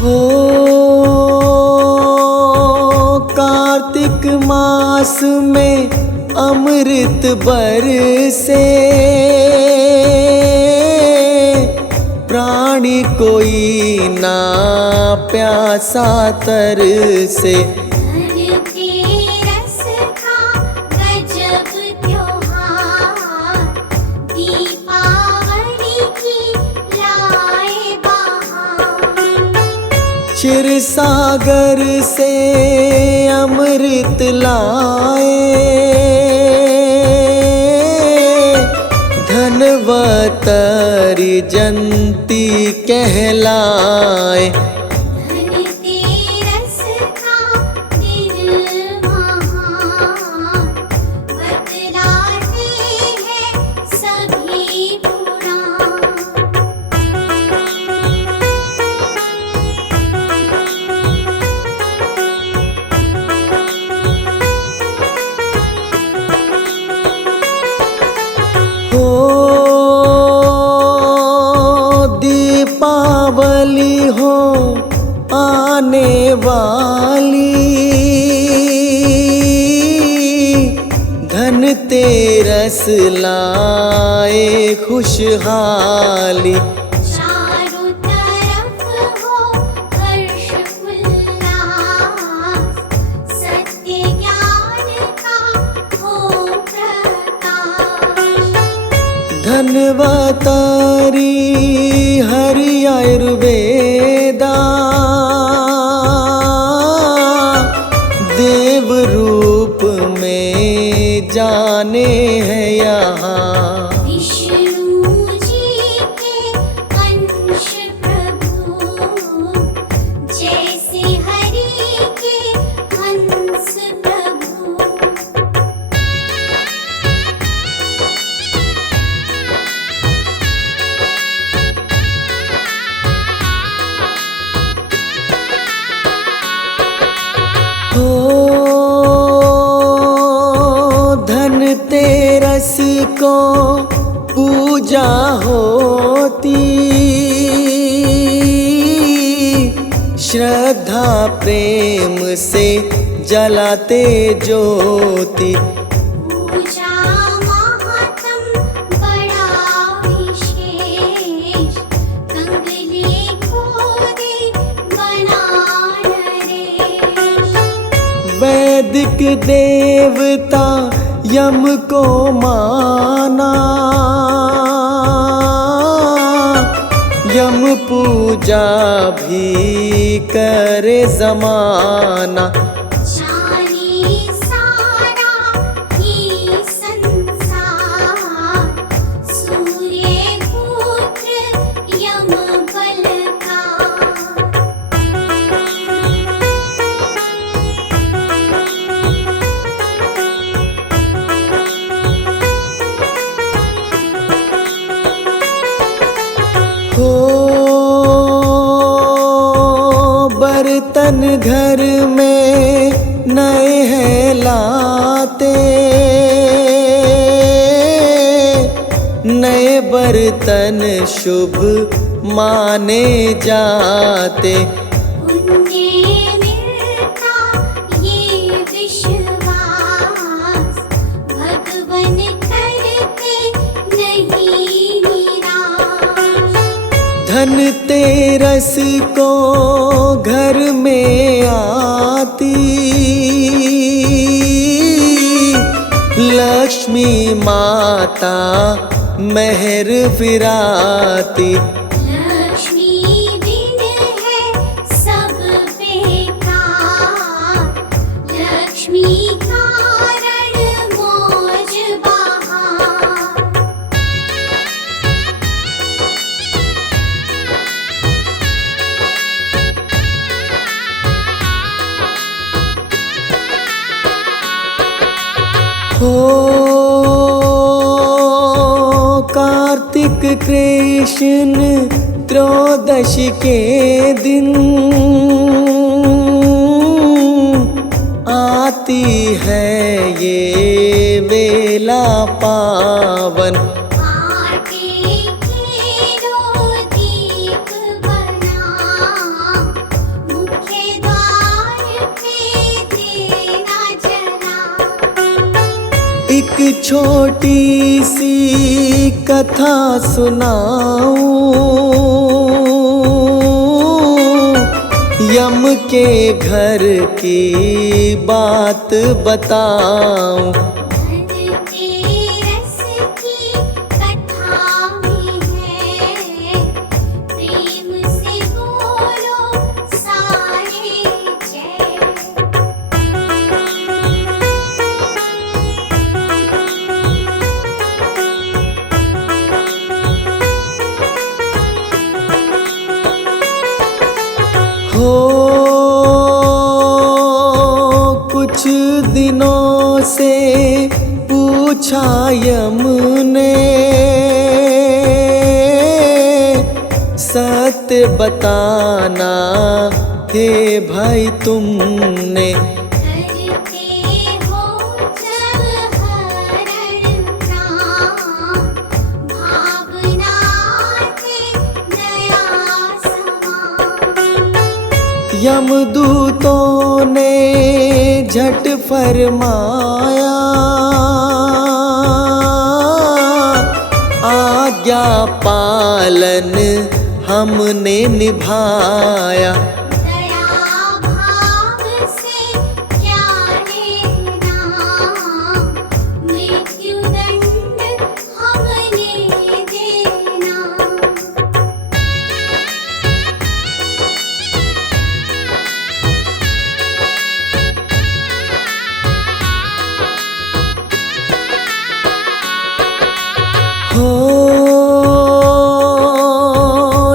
हो कार्तिक मास में अमृत बरसे, प्राणी कोई ना प्यासा तरसे। धनतेरस का गजब त्योहार, दीपावली की लाए बहार। क्षीरसागर से अमृत लाए, धनवतरी जंती कहलाए। धनतेरस का दिन महान, बतलाते हैं सभी पुराण। हो दीपावली हो आने वाली, धनतेरस लाए खुशहाली। चारों तरफ हो हर्ष उल्लास, सत्य ज्ञान का हो प्रकाश। धनवतरी हरि आयुर्वेदा, देव रूप में जाने हैं यहाँ। विष्णु जी के अंश प्रभु, जैसे हरि के हंस प्रभु। हो धनतेरस को पूजा होती, श्रद्धा प्रेम से जलाते ज्योति। पूजा महात्म बड़ा विशेष, कंगले खोदे बना नरेश। वैदिक देवता यम को माना, यम पूजा भी करे जमाना। जाने सारा ही संसार, सूर्य पुत्र यम बल का। हो बर्तन घर में नए हैं लाते, नए बर्तन शुभ माने जाते। पुण्य मिलता ये विश्वास, भगवन करते नहीं निराश। धनतेरस को घर में आती, लक्ष्मी माता मेहर फिराती। लक्ष्मी बिन है सब बेकार, लक्ष्मी कारण मौज बहार। हो कार्तिक कृष्ण त्रयोदशी के दिन आती है ये वेला पावन। आटे के दो दीप बना, छोटी सी कथा सुनाऊं, यम के घर की बात बताऊं। धन के रस की कथा में है, प्रेम से बोलो सारे जय। हो कुछ दिनों से पूछा यम ने, सत्य बताना हे भाई तुमने। करते हो जब हरण प्राण, भावना थे नया समान। यमदूतों ने झट फरमाया, आज्ञा पालन हमने निभाया। दया भाव से क्या लेना, मृत्युदंड हमने देना। हो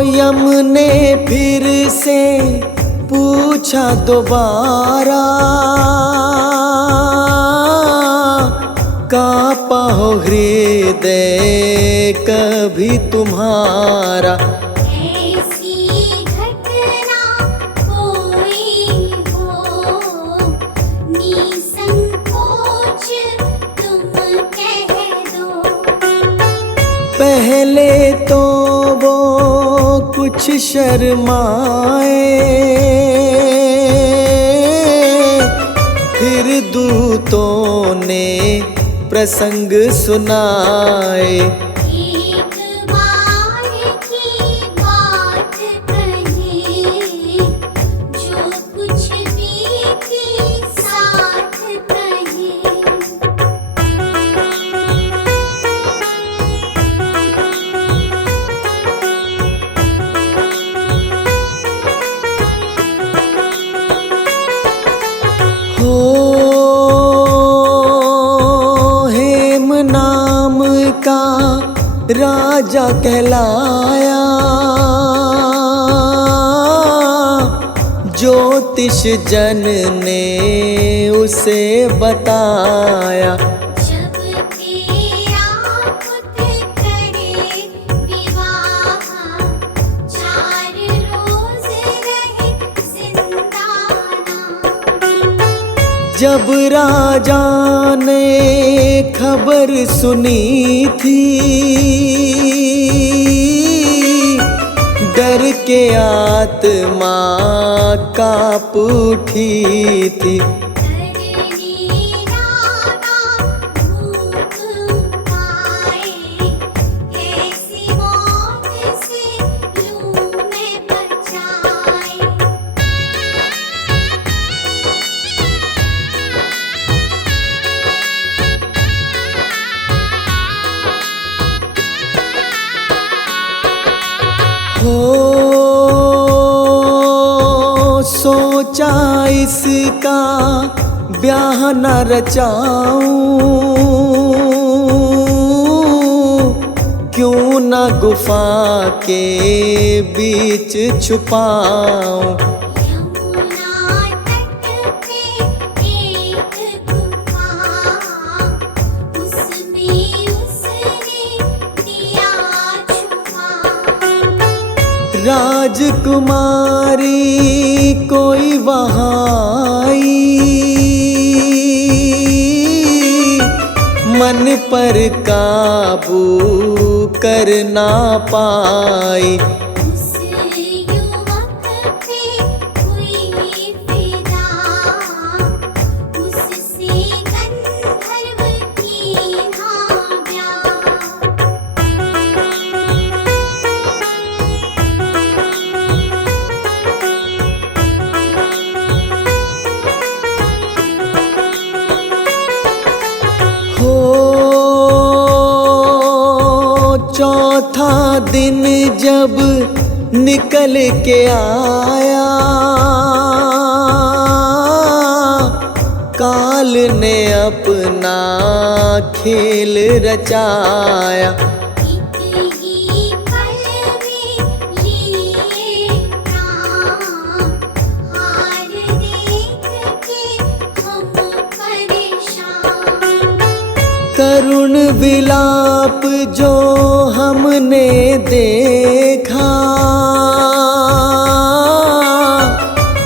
यम ने फिर से पूछा दोबारा, कांपा हो हृदय कभी तुम्हारा। ऐसी घटना कोई हो, निसंकोच तुम कह दो। पहले तो वो कुछ शर्माए, फिर दूतों ने प्रसंग सुनाए। एक बार की बात कही, जो कुछ भी थी साथ कही। हो हेम नाम का राजा कहलाया, ज्योतिष जन ने उसे बताया। जब तेरा पुत्र करे विवाह, 4 रोज रहे जिंदाना। जब राजा ने खबर सुनी थी, डर के आत्मा काँप उठी थी। करनी नाना भूख पाए, कैसी मौत से लूं मैं बचाए। हो सोचा इसका ब्याह न रचाऊं, क्यों न गुफा के बीच छुपाऊं। यमुना तट पे एक गुफा, उसमें उसने दिया छुपा। राजकुमारी कोई वहाँ आई, मन पर काबू कर ना पाई। उस युवक पे हुई फिदा, उससे गंधर्व की दिन जब निकल के आया, काल ने अपना खेल रचाया। एक ही पल में लिए प्राण, हार देख के हम परेशान। करुण विलाप जो हमने देखा,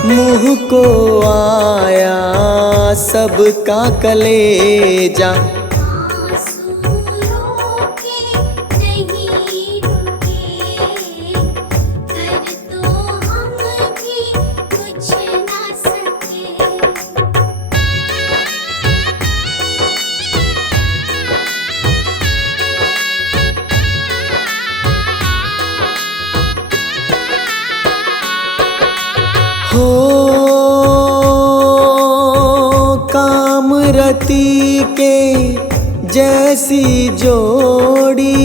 मुँह को आया सबका कलेजा। आंसू रोके नहीं रुके, कर तो हम भी कुछ ना सके। हो कामरती के जैसी जोड़ी,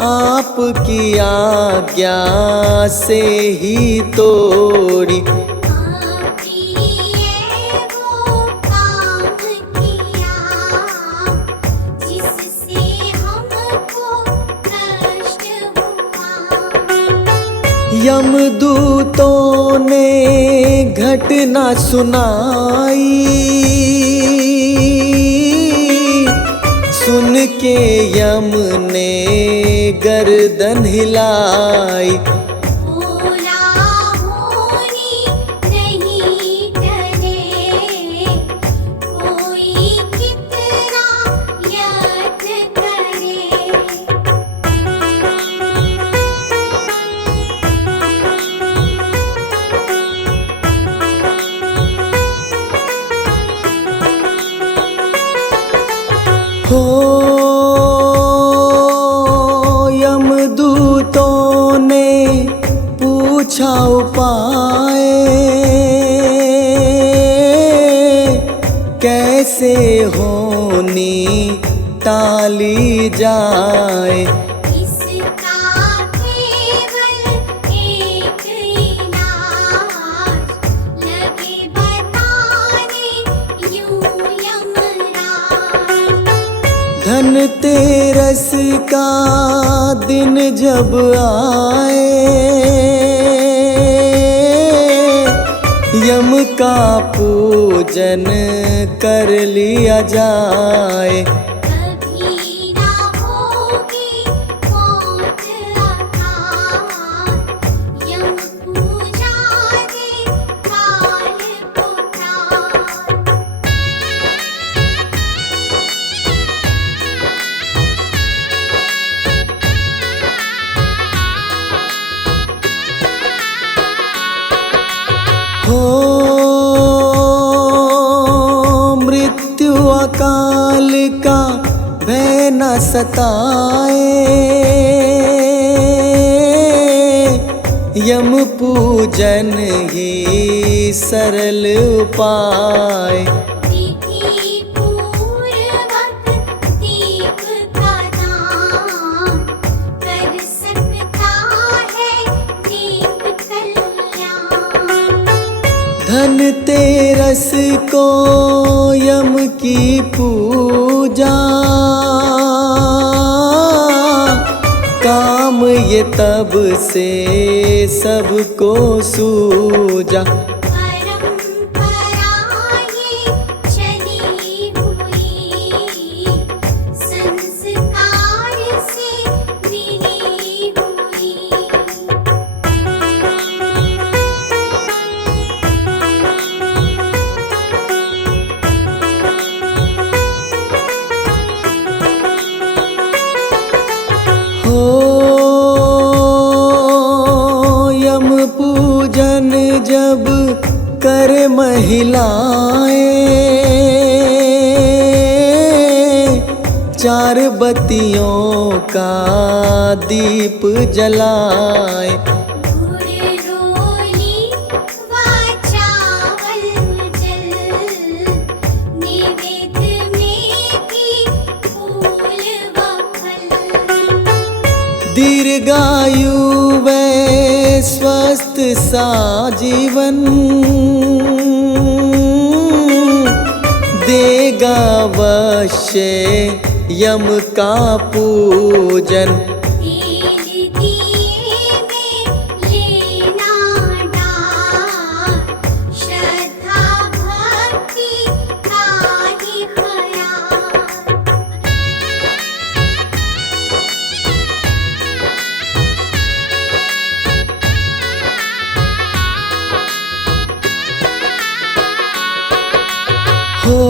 आपकी आज्ञा से ही तोड़ी। आपी ये वो काम किया, जिससे हमको कष्ट हुआ। यमदूतों ने घटना सुनाई, सुन के यम ने गर्दन हिलाई। बोला होनी नहीं डरे, कोई कितना यत्न करे। हो यमदूतों ने पूछा उपाय, कैसे होनी टाली जाए। इसका केवल एक इलाज, लगे बताने यूं यमराज। धनतेरस का दिन जब आए, यम का पूजन कर लिया जाए। कभी ना होगी मौत अकाल, यम पूजा दे काल पुकार। हो मृत्यु अकाल का भय न सताए, यम पूजन ही सरल उपाय। विधि पूर्वक दीप का दान, कर सकता है दीप कल्याण। धनतेरस को यम की पूजा, काम ये तब से सबको सूझा। परंपरा ये चली हुई, संस्कार से मिली हुई। हो यम पूजन जब कर महिलाएं, चार बत्तियों का दीप जलाए। गुड़ रोली व चावल जल, नैवेद्य में भी फूल व दीर्घायु व स्वस्थ सा जीवन देगा अवश्य यम का पूजन। तेल दिए में लेना डार, श्रद्धा भक्ति का ही ख्याल। हो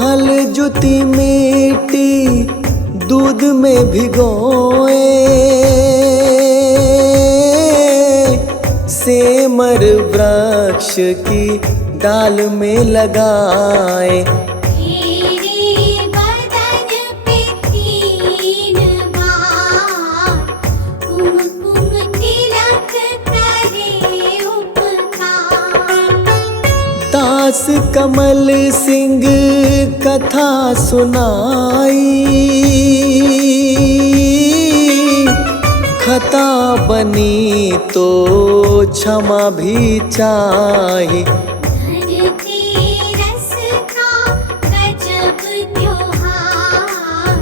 हल जुती मिट्टी दूध में भिगोए, सेमर वृक्ष की डाल में लगाए। तेरे बदन पे 3 बार कुमकुम तिलक करे उपकार। दास कमल सिंह कथा सुनाई, खता बनी तो क्षमा भी चाही। धनतेरस का गजब त्योहार,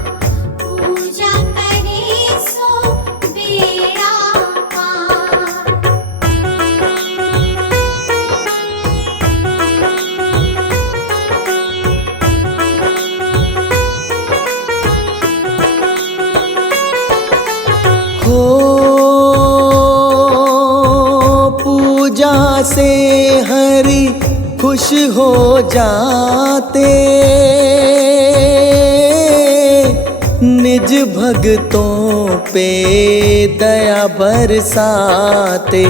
पूजा करे सो बेड़ा पार। हो पूजा से हरि खुश हो जाते, निज भक्तों पे दया बरसाते।